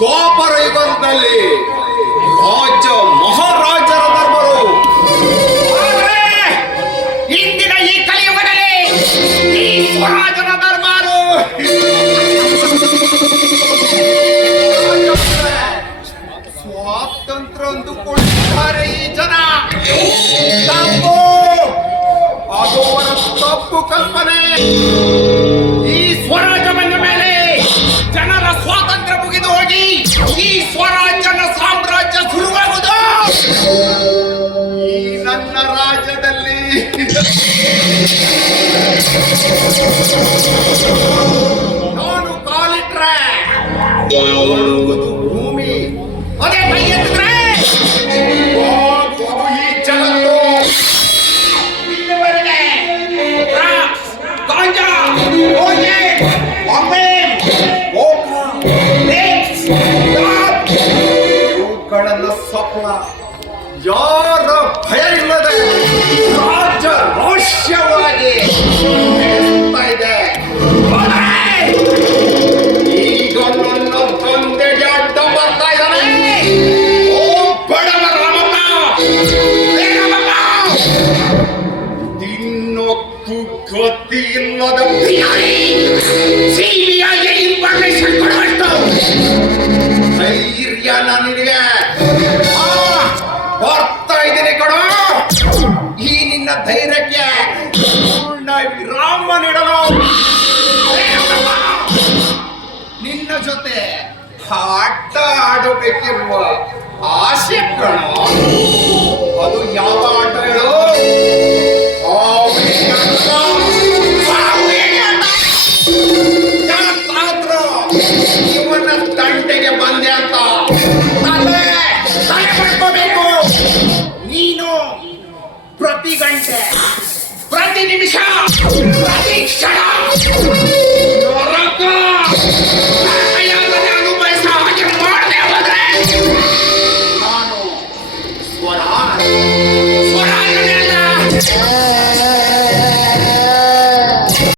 ದ್ವಾಪರ ಯುಗದಲ್ಲಿ ರಾಜ್ಯ ಮಹಾರಾಜರ ಧರ್ಮರು. ಆದ್ರೆ ಇಂದಿನ ಈ ಕಲಿಯುಗದಲ್ಲಿ ಈ ಸ್ವರಾಜನ ದರ್ಬಾರು ಸ್ವಾತಂತ್ರ್ಯ ಅಂದುಕೊಂಡಿದ್ದಾರೆ ಈ ಜನ. ತಪ್ಪು. ಅದು ಅವರ ತಪ್ಪು ಕಲ್ಪನೆ. ಈ ಸ್ವರಾಜ ಬಂದ ಮೇಲೆ ಜನರ ಸ್ವಾತಂತ್ರ್ಯ ಮುಗಿದು ಹೋಗಿ ಈ ಸ್ವರಾಜ್ಯನ ಸಾಮ್ರಾಜ್ಯ ಶುರುವಾಗುವುದು. ಈ ನನ್ನ ರಾಜ್ಯದಲ್ಲಿ ನಾನು ಕಾಲಿಟ್ರೆ ಭೂಮಿ, ಅದೇ ಕೈ ಎತ್ತಿದ್ರೆ ಆಗುವುದು ಈ ಜಗತ್ತು. ಇಲ್ಲಿವರೆಗೆ ಡ್ರಗ್ಸ್, ಗಾಂಜಾ, ಕೋಕೇನ್, ಅಫೀಮ್, ಕೋಕಾ ಡ್ರಿಂಕ್ಸ್, ಡ್ರಗ್ ಇವುಗಳೆಲ್ಲ ಸಫಲ. ಯಾರ ಭಯ ಇಲ್ಲದೆ ರಾಜ್ಯ ರಹಸ್ಯವಾಗಿ ನಡೆಸ್ತಾ ಇದೆ. ಈಗ ನನ್ನ ತಂದೆಗೆ ಅಡ್ಡ ಬರ್ತಾ ಇದ್ದಾನೆ. ಓ ಬಡವ ರಾಮಣ್ಣ, ಏ ರಾಮಪ್ಪ, ತಿನ್ನೋಕ್ಕೂ ಗತಿ ಇಲ್ಲದ ಸಿಬಿಐಗೆ ಇನ್ಫಾರ್ಮೇಶನ್ ಕೊಡುವಷ್ಟು ಧೈರ್ಯ ನನಗೆ. ಆ, ಬರ್ತಾ ಇದ್ದೀನಿ ಕಣೋ. ಈ ನಿನ್ನ ಧೈರ್ಯಕ್ಕೆ ಪೂರ್ಣ ವಿರಾಮ ನೀಡಲು ನಿನ್ನ ಜೊತೆ ಆಟ ಆಡಬೇಕಿರುವ ಆಸೆ ಕಣೋ. ಅದು ಯಾವ ಆಟ